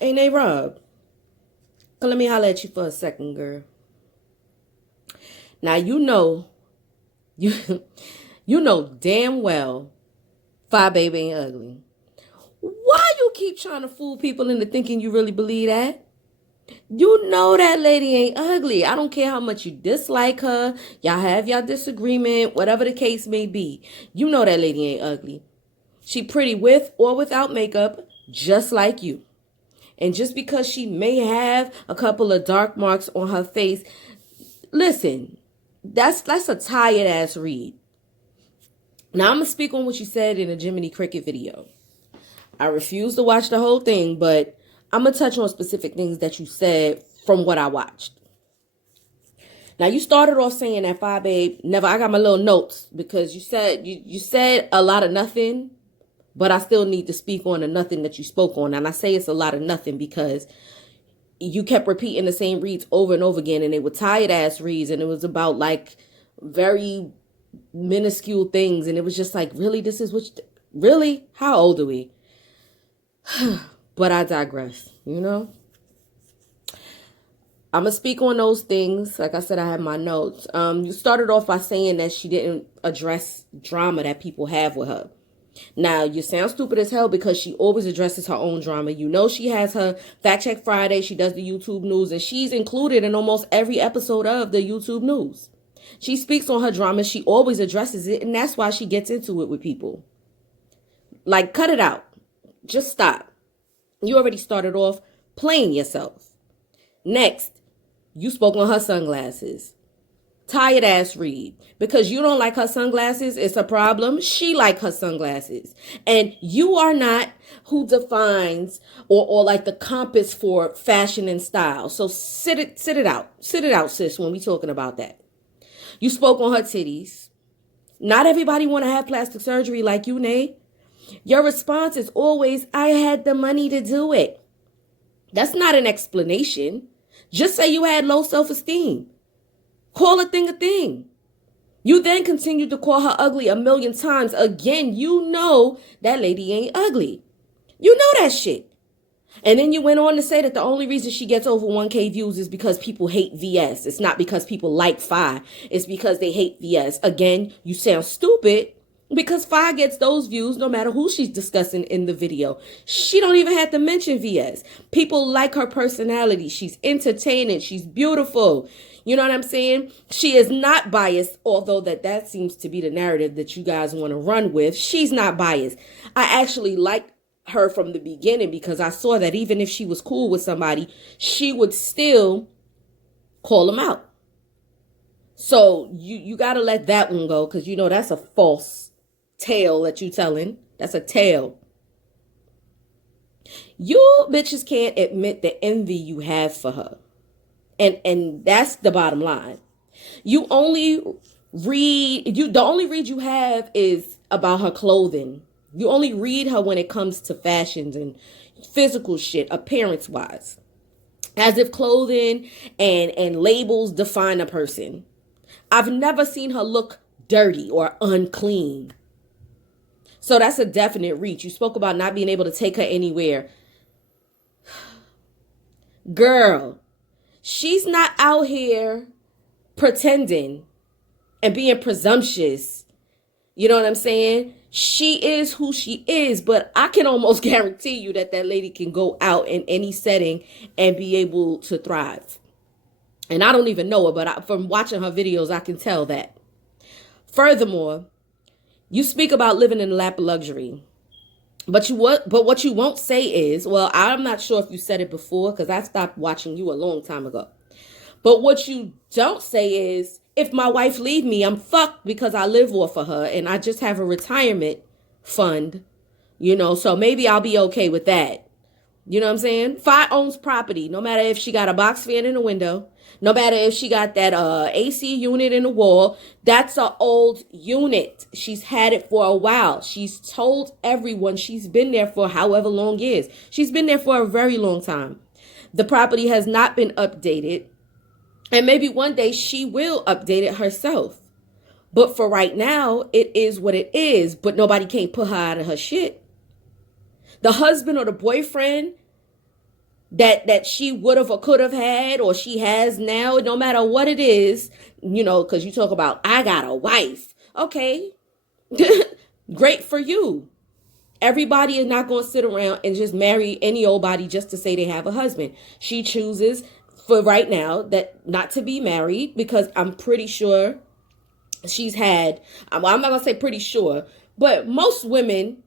Ain't they, Rob? Let me holler at you for a second, girl. Now you you know damn well FyeBabe ain't ugly. Why you keep trying to fool people into thinking you really believe that? You know that lady ain't ugly. I don't care how much you dislike her. Y'all have y'all disagreement, whatever the case may be. You know that lady ain't ugly. She pretty with or without makeup, just like you. And just because she may have a couple of dark marks on her face, listen, that's a tired ass read. Now I'm gonna speak on what you said in the Jiminy Cricket video. I refuse to watch the whole thing, but I'm gonna touch on specific things that you said from what I watched. Now you started off saying that FyeBabe never. I got my little notes because you said a lot of nothing, but I still need to speak on the nothing that you spoke on. And I say it's a lot of nothing because you kept repeating the same reads over and over again, and they were tired ass reads, and it was about like very minuscule things, and it was just like, really, this is what really, how old are we? But I digress, you know. I'm gonna speak on those things. Like I said, I have my notes. You started off by saying that she didn't address drama that people have with her. Now, you sound stupid as hell because she always addresses her own drama. You know she has her Fact Check Friday. She does the YouTube news, and she's included in almost every episode of the YouTube news. She speaks on her drama. She always addresses it, and that's why she gets into it with people. Like, cut it out. Just stop. You already started off playing yourself. Next, you spoke on her sunglasses. Tired ass read. Because you don't like her sunglasses, it's a problem. She like her sunglasses. And you are not who defines or like the compass for fashion and style. So sit it out. Sit it out, sis, when we talking about that. You spoke on her titties. Not everybody want to have plastic surgery like you, Nay. Your response is always, I had the money to do it. That's not an explanation. Just say you had low self-esteem. Call a thing a thing. You then continued to call her ugly a million times. Again, you know that lady ain't ugly. You know that shit. And then you went on to say that the only reason she gets over 1K views is because people hate VS. It's not because people like Fye. It's because they hate VS. Again, you sound stupid because Fye gets those views no matter who she's discussing in the video. She don't even have to mention VS. People like her personality. She's entertaining. She's beautiful. You know what I'm saying? She is not biased, although that seems to be the narrative that you guys want to run with. She's not biased. I actually like her from the beginning because I saw that even if she was cool with somebody, she would still call them out. So you got to let that one go because you know that's a false tale that you telling. That's a tale. You bitches can't admit the envy you have for her. And that's the bottom line. The only read you have is about her clothing. You only read her when it comes to fashions and physical shit, appearance wise. As if clothing and labels define a person. I've never seen her look dirty or unclean. So that's a definite reach. You spoke about not being able to take her anywhere. Girl, she's not out here pretending and being presumptuous. You know what I'm saying? She is who she is, but I can almost guarantee you that lady can go out in any setting and be able to thrive. And I don't even know her, but from watching her videos, I can tell that. Furthermore, you speak about living in the lap of luxury. But what you won't say is, well, I'm not sure if you said it before because I stopped watching you a long time ago. But what you don't say is, if my wife leave me, I'm fucked because I live off of her and I just have a retirement fund, so maybe I'll be okay with that. You know what I'm saying? Fye owns property, no matter if she got a box fan in the window, no matter if she got that AC unit in the wall. That's an old unit. She's had it for a while. She's told everyone she's been there for however long years. She's been there for a very long time. The property has not been updated. And maybe one day she will update it herself. But for right now, it is what it is. But nobody can't put her out of her shit. The husband or the boyfriend that she would have or could have had or she has now, no matter what it is, because you talk about, I got a wife. Okay, great for you. Everybody is not going to sit around and just marry any old body just to say they have a husband. She chooses for right now that not to be married because I'm pretty sure she's had, I'm not going to say pretty sure, but most women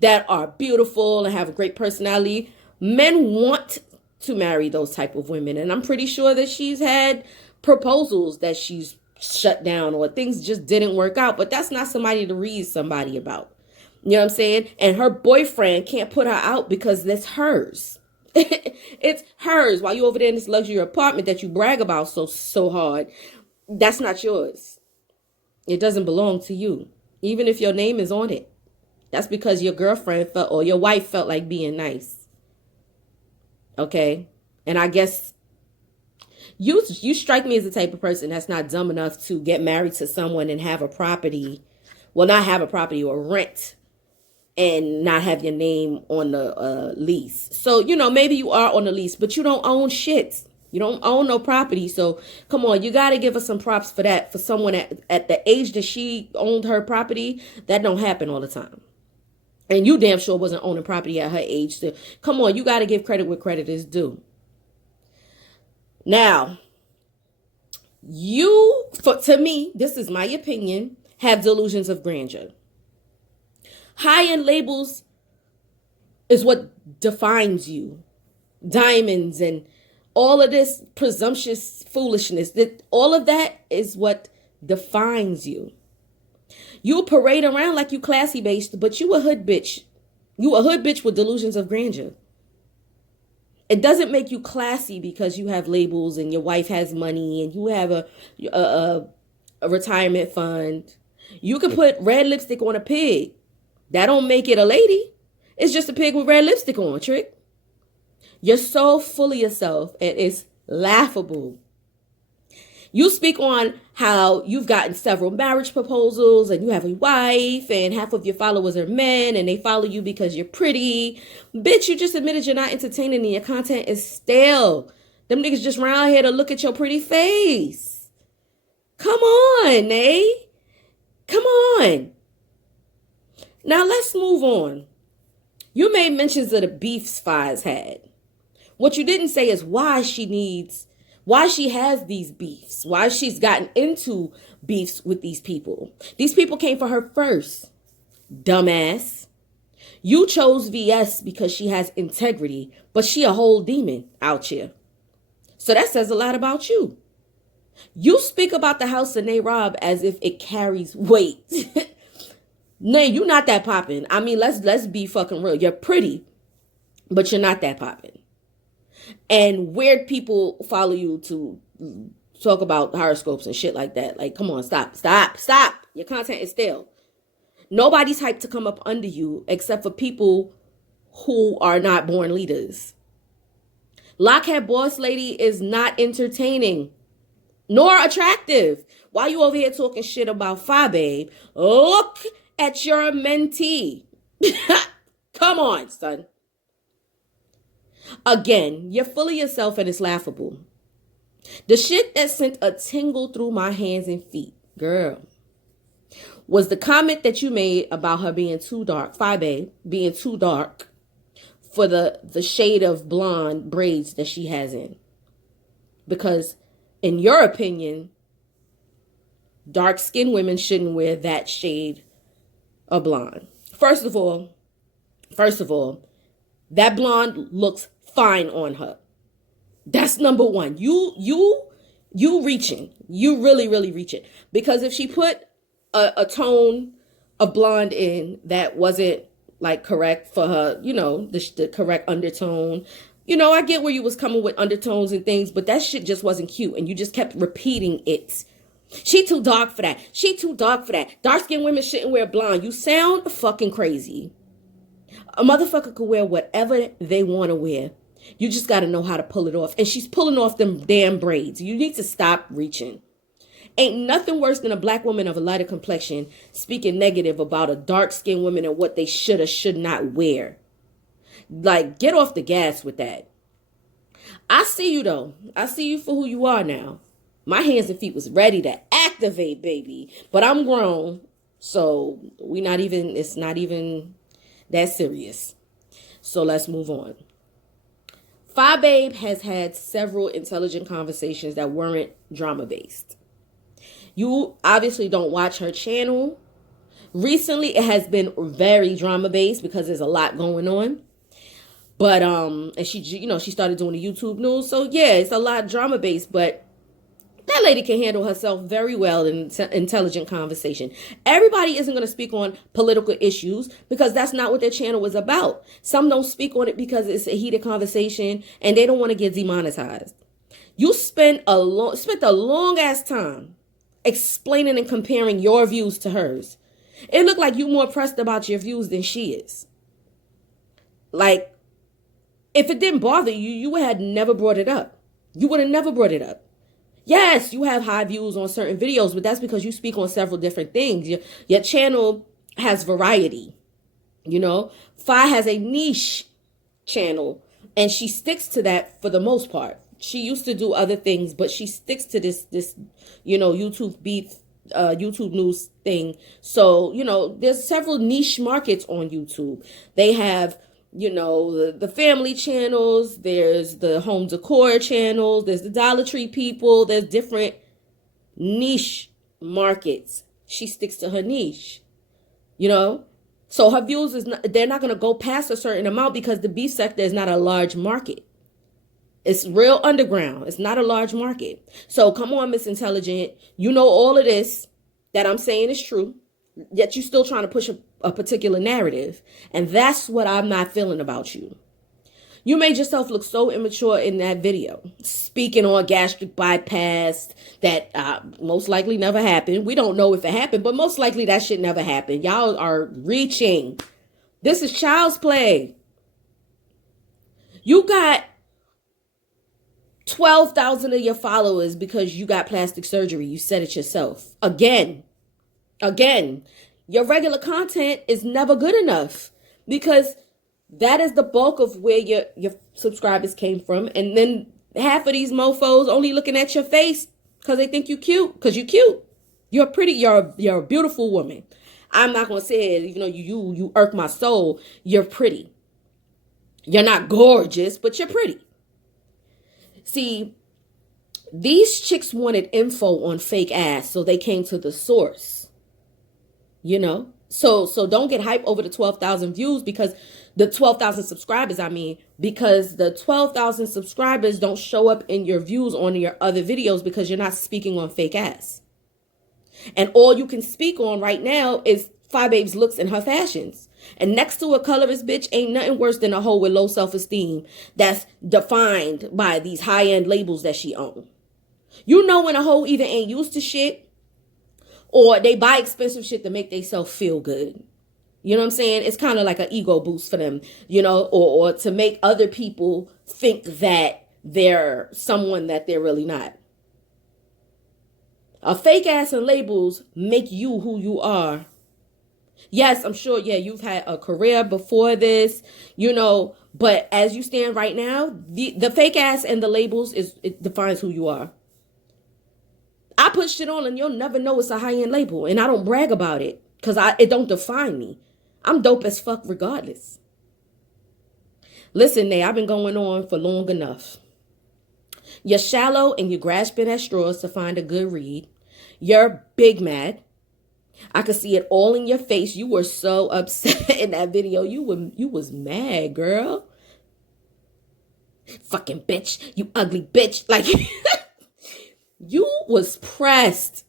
that are beautiful and have a great personality, men want to marry those type of women. And I'm pretty sure that she's had proposals that she's shut down or things just didn't work out. But that's not somebody to read somebody about. You know what I'm saying? And her boyfriend can't put her out because that's hers. It's hers. While you over there in this luxury apartment that you brag about so hard, that's not yours. It doesn't belong to you. Even if your name is on it. That's because your girlfriend felt or your wife felt like being nice. Okay? And I guess you strike me as the type of person that's not dumb enough to get married to someone and have a property. Well, not have a property or rent and not have your name on the lease. So, maybe you are on the lease, but you don't own shit. You don't own no property. So, come on, you got to give us some props for that. For someone at the age that she owned her property, that don't happen all the time. And you damn sure wasn't owning property at her age. So, come on, you got to give credit where credit is due. Now, to me, this is my opinion, have delusions of grandeur. High-end labels is what defines you. Diamonds and all of this presumptuous foolishness, all of that is what defines you. You parade around like you classy based, but you a hood bitch. You a hood bitch with delusions of grandeur. It doesn't make you classy because you have labels and your wife has money and you have a retirement fund. You can put red lipstick on a pig. That don't make it a lady. It's just a pig with red lipstick on, trick. You're so full of yourself and it's laughable. You speak on how you've gotten several marriage proposals and you have a wife and half of your followers are men and they follow you because you're pretty. Bitch, you just admitted you're not entertaining and your content is stale. Them niggas just around here to look at your pretty face. Come on, eh? Come on. Now let's move on. You made mentions of the beefs Fies had. What you didn't say is why she has these beefs, why she's gotten into beefs with these people. These people came for her first. Dumbass. You chose VS because she has integrity, but she a whole demon out here. So that says a lot about you. You speak about the house of Rob as if it carries weight. Nay, you not that popping. I mean, let's be fucking real. You're pretty, but you're not that popping. And weird people follow you to talk about horoscopes and shit like that. Like, come on, stop. Your content is stale. Nobody's hyped to come up under you except for people who are not born leaders. Lockhead Boss Lady is not entertaining nor attractive. Why you over here talking shit about FyeBabe? Look at your mentee. Come on, son. Again, you're full of yourself and it's laughable. The shit that sent a tingle through my hands and feet, girl, was the comment that you made about her being too dark, FyeBabe being too dark for the shade of blonde braids that she has in. Because in your opinion, dark-skinned women shouldn't wear that shade of blonde. First of all, that blonde looks fine on her. That's number one. You reaching. You really, really reaching. Because if she put a tone of blonde in that wasn't like correct for her, the correct undertone. I get where you was coming with undertones and things, but that shit just wasn't cute. And you just kept repeating it. She too dark for that. She too dark for that. Dark-skinned women shouldn't wear blonde. You sound fucking crazy. A motherfucker could wear whatever they want to wear. You just got to know how to pull it off. And she's pulling off them damn braids. You need to stop reaching. Ain't nothing worse than a black woman of a lighter complexion speaking negative about a dark-skinned woman and what they should or should not wear. Like, get off the gas with that. I see you though. I see you for who you are now. My hands and feet was ready to activate, baby. But I'm grown. So it's not even that serious. So let's move on. FyeBabe has had several intelligent conversations that weren't drama based. You obviously don't watch her channel. Recently, it has been very drama based because there's a lot going on. But and she started doing the YouTube news. So yeah, it's a lot drama based, but that lady can handle herself very well in intelligent conversation. Everybody isn't going to speak on political issues because that's not what their channel is about. Some don't speak on it because it's a heated conversation and they don't want to get demonetized. You spent a long ass time explaining and comparing your views to hers. It looked like you more pressed about your views than she is. Like, if it didn't bother you, you had never brought it up. You would have never brought it up. Yes, you have high views on certain videos, but that's because you speak on several different things. Your channel has variety. Fye has a niche channel, and she sticks to that for the most part. She used to do other things, but she sticks to this YouTube news thing. So, there's several niche markets on YouTube. They have, the family channels, there's the home decor channels, there's the Dollar Tree people, there's different niche markets. She sticks to her niche, So her views they're not going to go past a certain amount because the beef sector is not a large market. It's real underground. It's not a large market. So come on, Miss Intelligent. You know all of this that I'm saying is true, yet you're still trying to push a particular narrative. And that's what I'm not feeling about you. You made yourself look so immature in that video, speaking on gastric bypass that most likely never happened. We don't know if it happened, but most likely that shit never happened. Y'all are reaching. This is child's play. You got 12,000 of your followers because you got plastic surgery. You said it yourself. Again, your regular content is never good enough because that is the bulk of where your subscribers came from. And then half of these mofos only looking at your face because they think you cute. Because you cute. You're pretty. You're a beautiful woman. I'm not going to say it, you irk my soul. You're pretty. You're not gorgeous, but you're pretty. See, these chicks wanted info on fake ass, so they came to the source. So don't get hyped over the 12,000 views because the 12,000 subscribers, because the 12,000 subscribers don't show up in your views on your other videos because you're not speaking on fake ass. And all you can speak on right now is FyeBabe's looks and her fashions. And next to a colorist bitch ain't nothing worse than a hoe with low self-esteem that's defined by these high-end labels that she owns. When a hoe either ain't used to shit or they buy expensive shit to make themselves feel good. You know what I'm saying? It's kind of like an ego boost for them, or to make other people think that they're someone that they're really not. A fake ass and labels make you who you are. Yes, I'm sure, you've had a career before this, but as you stand right now, the fake ass and the labels, it defines who you are. I put shit on and you'll never know it's a high-end label, and I don't brag about it because it don't define me. I'm dope as fuck regardless. Listen, I've been going on for long enough. You're shallow and you're grasping at straws to find a good read. You're big mad. I could see it all in your face. You were so upset in that video. You was mad, girl. Fucking bitch. You ugly bitch. Like, you was pressed.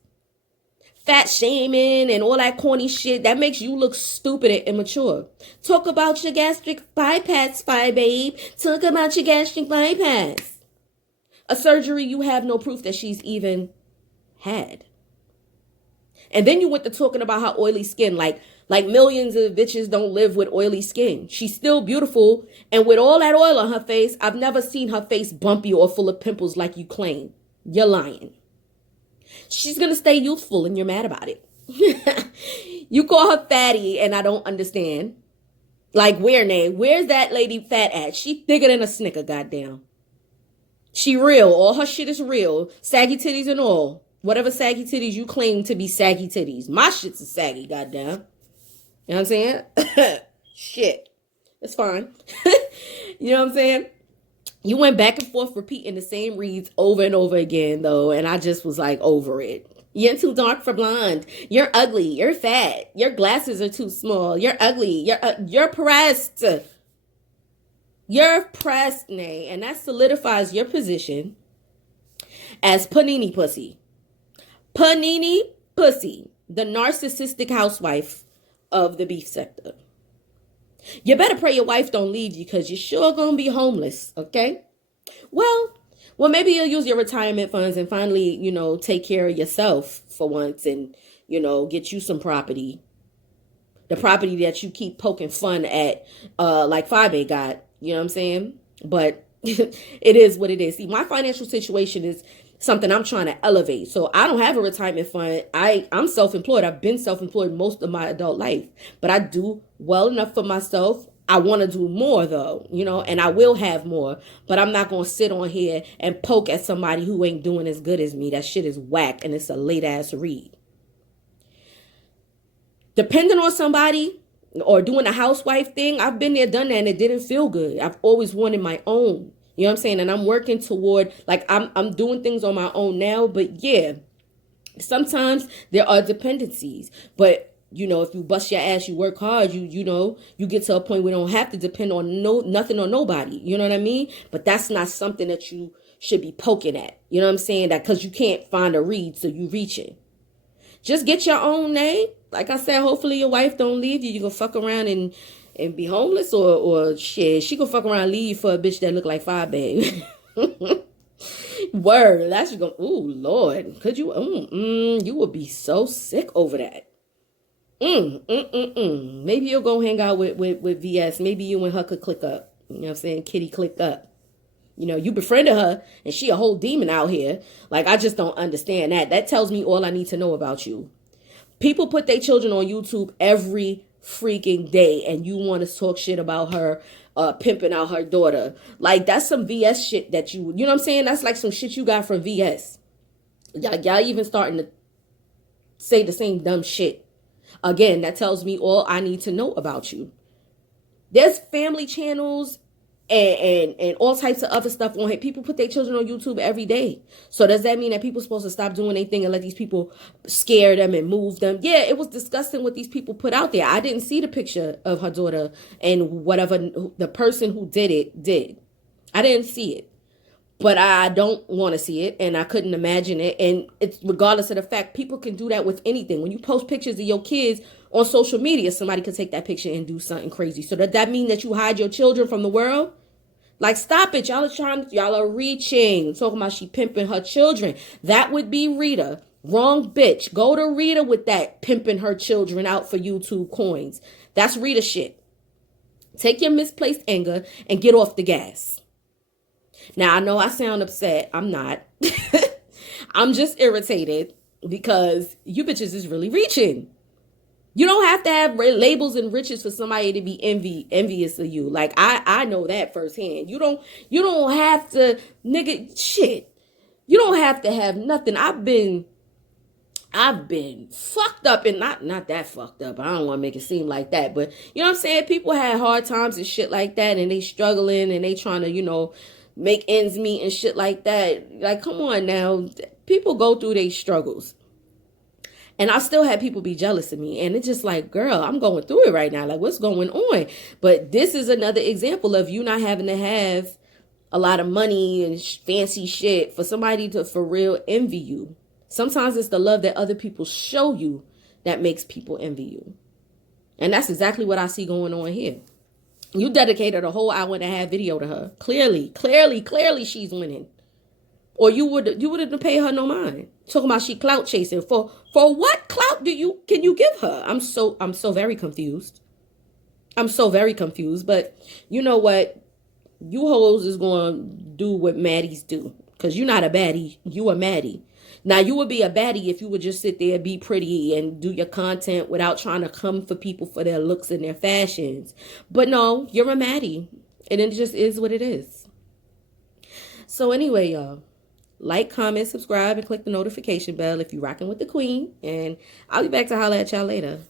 Fat shaming and all that corny shit. That makes you look stupid and immature. Talk about your gastric bypass, FyeBabe. Talk about your gastric bypass. A surgery you have no proof that she's even had. And then you went to talking about how oily skin, like millions of bitches don't live with oily skin. She's still beautiful. And with all that oil on her face, I've never seen her face bumpy or full of pimples like you claim. You're lying. She's going to stay youthful and you're mad about it. You call her fatty and I don't understand. Like, where's that lady fat at? She thicker than a Snicker, goddamn. She real. All her shit is real. Saggy titties and all. Whatever saggy titties you claim to be saggy titties. My shit's a saggy, goddamn. You know what I'm saying? Shit. It's fine. You know what I'm saying? You went back and forth repeating the same reads over and over again, though, and I just was like over it. You're too dark for blonde. You're ugly. You're fat. Your glasses are too small. You're ugly. You're pressed. You're pressed, Nay, and that solidifies your position as Panini Pussy. Panini Pussy, the narcissistic housewife of the beef sector. You better pray your wife don't leave you because you're sure going to be homeless, okay? Well, maybe you'll use your retirement funds and finally, take care of yourself for once and, get you some property. The property that you keep poking fun at, like FyeBabe got, you know what I'm saying? But it is what it is. See, my financial situation is something I'm trying to elevate. So I don't have a retirement fund. I'm self-employed. I've been self-employed most of my adult life, but I do well enough for myself. I want to do more though, and I will have more, but I'm not going to sit on here and poke at somebody who ain't doing as good as me. That shit is whack and it's a late ass read. Depending on somebody or doing a housewife thing, I've been there, done that, and it didn't feel good. I've always wanted my own. You know what I'm saying? And I'm working toward, like, I'm doing things on my own now. But yeah, sometimes there are dependencies. But, if you bust your ass, you work hard, you get to a point where you don't have to depend on nothing or nobody. You know what I mean? But that's not something that you should be poking at. You know what I'm saying? That because you can't find a read, so you reaching. Just get your own name. Like I said, hopefully your wife don't leave you. You gonna fuck around and be homeless or shit. She gonna fuck around and leave for a bitch that look like FyeBabe. Word. That's just gonna, ooh, Lord. Could you, you would be so sick over that. Maybe you'll go hang out with VS. Maybe you and her could click up. You know what I'm saying? Kitty click up. You befriended her and she a whole demon out here. Like, I just don't understand that. That tells me all I need to know about you. People put their children on YouTube every freaking day and you want to talk shit about her pimping out her daughter. Like, that's some VS shit that you know what I'm saying? That's like some shit you got from VS. Y'all even starting to say the same dumb shit. Again, that tells me all I need to know about you. There's family channels and all types of other stuff on here. People put their children on YouTube every day. So does that mean that people supposed to stop doing anything and let these people scare them and move them? Yeah, it was disgusting what these people put out there. I didn't see the picture of her daughter and whatever the person who did it did. I didn't see it. But I don't want to see it, and I couldn't imagine it. And it's regardless of the fact, people can do that with anything. When you post pictures of your kids on social media, somebody could take that picture and do something crazy. So does that mean that you hide your children from the world? Like, stop it. Y'all are reaching. Talking about she pimping her children. That would be Rita. Wrong bitch. Go to Rita with that pimping her children out for YouTube coins. That's Rita shit. Take your misplaced anger and get off the gas. Now, I know I sound upset. I'm not. I'm just irritated because you bitches is really reaching. You don't have to have labels and riches for somebody to be envious of you. Like, I know that firsthand. You don't have to, nigga, shit. You don't have to have nothing. I've been fucked up and not that fucked up. I don't want to make it seem like that. But, you know what I'm saying? People had hard times and shit like that and they struggling and they trying to, make ends meet and shit like that. Like, come on now. People go through their struggles. And I still had people be jealous of me. And it's just like, girl, I'm going through it right now. Like, what's going on? But this is another example of you not having to have a lot of money and fancy shit for somebody to for real envy you. Sometimes it's the love that other people show you that makes people envy you. And that's exactly what I see going on here. You dedicated a whole hour and a half video to her. Clearly she's winning. Or you wouldn't pay her no mind. Talking about she clout chasing. For what clout can you give her? I'm so very confused. I'm so very confused. But you know what? You hoes is going to do what maddies do. Because you're not a baddie. You a maddie. Now, you would be a baddie if you would just sit there, be pretty, and do your content without trying to come for people for their looks and their fashions. But no, you're a maddie. And it just is what it is. So anyway, y'all, like, comment, subscribe, and click the notification bell if you're rocking with the queen. And I'll be back to holler at y'all later.